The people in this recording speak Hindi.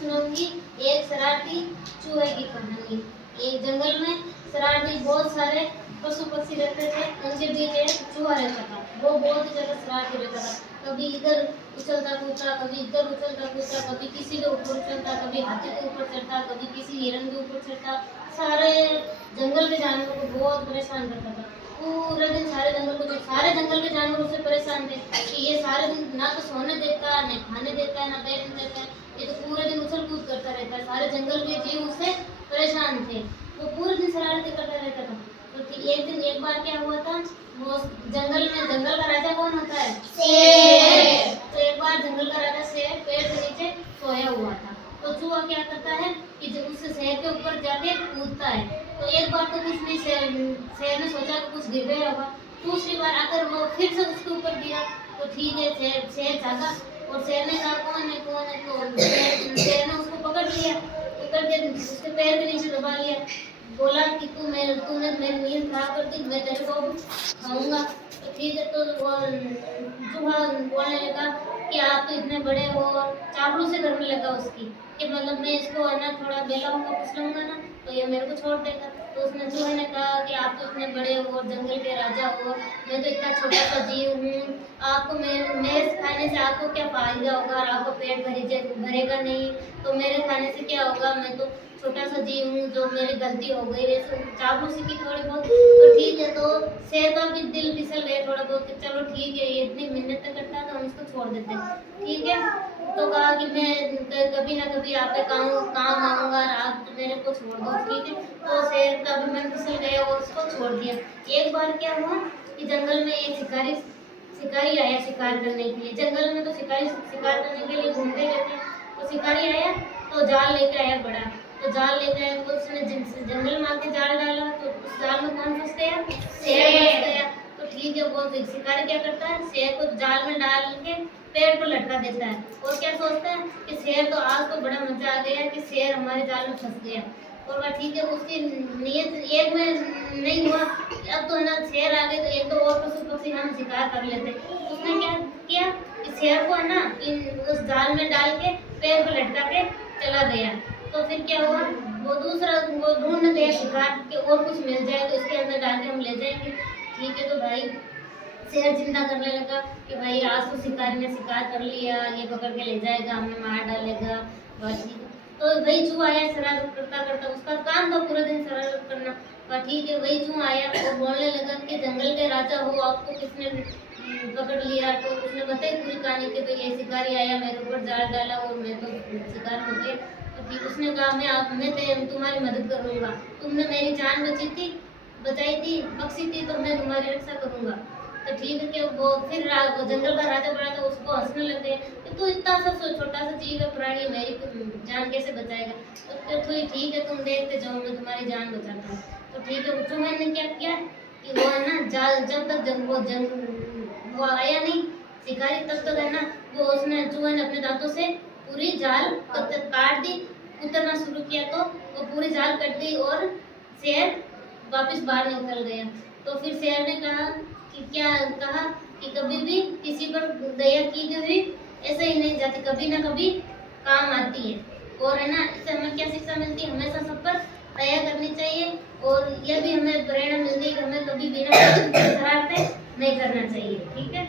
सुनाऊंगी एक शरारती चूहे की कहानी। एक जंगल में शरारती बहुत सारे पशु पक्षी रहते थे। उनके बीच एक चूहा रहता था। वो बहुत ही ज्यादा शरारती रहता था। कभी इधर उछलता कूदता, कभी इधर उछलता कूदता, कभी किसी के ऊपर उछलता, कभी हाथी के ऊपर चढ़ता, कभी किसी हिरन के ऊपर चढ़ता। सारे जंगल के जानवरों को बहुत परेशान करता था। पूरे दिन सारे जंगल के जानवर उससे परेशान थे कि ये सारे दिन ना तो सोने देता, न खाने देता है, ना बैठने देता है। ये तो पूरे दिन उछल कूद करता रहता है। सारे जंगल के जीव उससे परेशान थे। वो पूरे दिन शरारती करता रहता था। तो फिर एक बार क्या हुआ था, वो जंगल का राजा कौन होता है? शेर। तो एक बार जंगल का राजा शेर पेड़ के नीचे सोया हुआ था। तो चूहा क्या करता है कि जब उससे शेर के ऊपर जाके कूदता है। तो एक बार तो कुछ नहीं, शेर ने सोचा कि कुछ गिर गया होगा। दूसरी बार आकर वो फिर से उसके ऊपर गिरा। तो ठीक है, शेर जागा और शेर ने कहा कौन है तो शेर ने उसको पकड़ लिया, पकड़ के उसके पैर के नीचे दबा लिया। बोला कि तूने मेरी नींद खराब कर दी, मैं तेरे को खाऊंगा। तो ठीक है, तो वो चूहा बोलने लगा कि आप तो इतने बड़े हो, चापलूसी करने लगा उसकी कि मतलब मैं इसको है ना थोड़ा बेलाऊंगा फुसलाऊंगा ना तो ये मेरे को छोड़ देगा। तो उसने चूहे ने कहा कि आप तो इतने बड़े हो, जंगल के राजा हो, मैं तो इतना छोटा सा जीव हूँ, आपको मेरे खाने से आपको क्या फायदा होगा? और आपको पेट भरेगा नहीं, तो मेरे खाने से क्या होगा? मैं तो छोटा सा जीव हूँ, जो मेरी गलती हो गई, वैसे चापलूसी की थोड़ी बहुत। तो ठीक है, तो शेर का भी दिल फिसल गया थोड़ा बहुत कि चलो ठीक है, ये इतनी मेहनत करता है तो हम इसको छोड़ देते हैं। ठीक है, तो कहा कि मैं कभी ना कभी आपके काम आऊंगा और आप मेरे को छोड़ दो। ठीक है, तो शेर का भी मन फिसल गया और उसको छोड़ दिया। एक बार क्या हुआ कि जंगल में एक शिकारी आया शिकार करने के लिए। जंगल में तो शिकारी शिकार करने के लिए घूमते रहते हैं। तो शिकारी आया तो जाल लेके आया बड़ा। तो जाल लेके आया तो उसने जंगल में आके जाल डाला। तो उस जाल में कौन फंस गया? शेर फंस गया। तो ठीक है, वो शिकारी क्या करता है, शेर को जाल में डाल के पेड़ पर लटका देता है और क्या सोचता है कि शेर तो आज तो बड़ा मजा आ गया कि शेर हमारे जाल में फंस गया। और वह ठीक है, उसकी नीयत एक में नहीं हुआ। अब तो है ना शेर आ गए तो एक दो और पशु पक्षी हम शिकार कर लेते। उसने क्या किया कि शेर को है ना उस जाल में डाल के पेड़ पर लटका के चला गया। तो फिर क्या हुआ, वो ढूंढ गया शिकार के और कुछ मिल जाए तो इसके अंदर डाल के हम ले जाएंगे। ठीक है, तो भाई शेर चिंता करने लगा कि भाई आज तो शिकारी ने शिकार कर लिया, ये पकड़ के ले जाएगा, हमें मार डालेगा। बस ठीक है, तो वही चूहा आया शरारत करता करता, उसका काम था पूरा दिन शरारत करना। पर ठीक है, वही चूहा आया और बोलने लगा कि जंगल के राजा हो, आपको किसने पकड़ लिया? तो उसने बताई पूरी कहानी कि तो ये शिकारी आया, मेरे ऊपर जाल डाला और मैं तो शिकार हो गया। तो ठीक, उसने कहा मैं तुम्हारी मदद करूंगा, तुमने मेरी जान बचाई थी, बख्शी थी, तो मैं तुम्हारी रक्षा करूंगा। तो ठीक है कि वो वो जंगल का राजा बड़ा था, उसको हंसने लग गए कि तू इतना सा छोटा सा जीव है, प्राणी, मेरी जान कैसे बचाएगा? तो ठीक है, तुम देखते जाओ, मैं तुम्हारी जान बचाता हूँ। तो ठीक है, चूहे ने क्या किया कि वो है ना जाल जब तक वो आया नहीं शिकारी, तब तक है ना चूहे ने अपने दांतों से पूरी जाल तब तक काट दी। उतरना शुरू किया तो वो पूरी जाल कट गई और शेर वापस बाहर निकल गया। तो फिर शेर ने कहा कि कभी भी किसी पर दया की हुई ऐसे ही नहीं जाती, कभी ना कभी काम आती है। और है ना, इससे हमें क्या शिक्षा मिलती है? हमेशा सब पर दया करनी चाहिए। और यह भी हमें प्रेरणा मिलती है कि हमें कभी बिना शरारतें नहीं करना चाहिए। ठीक है।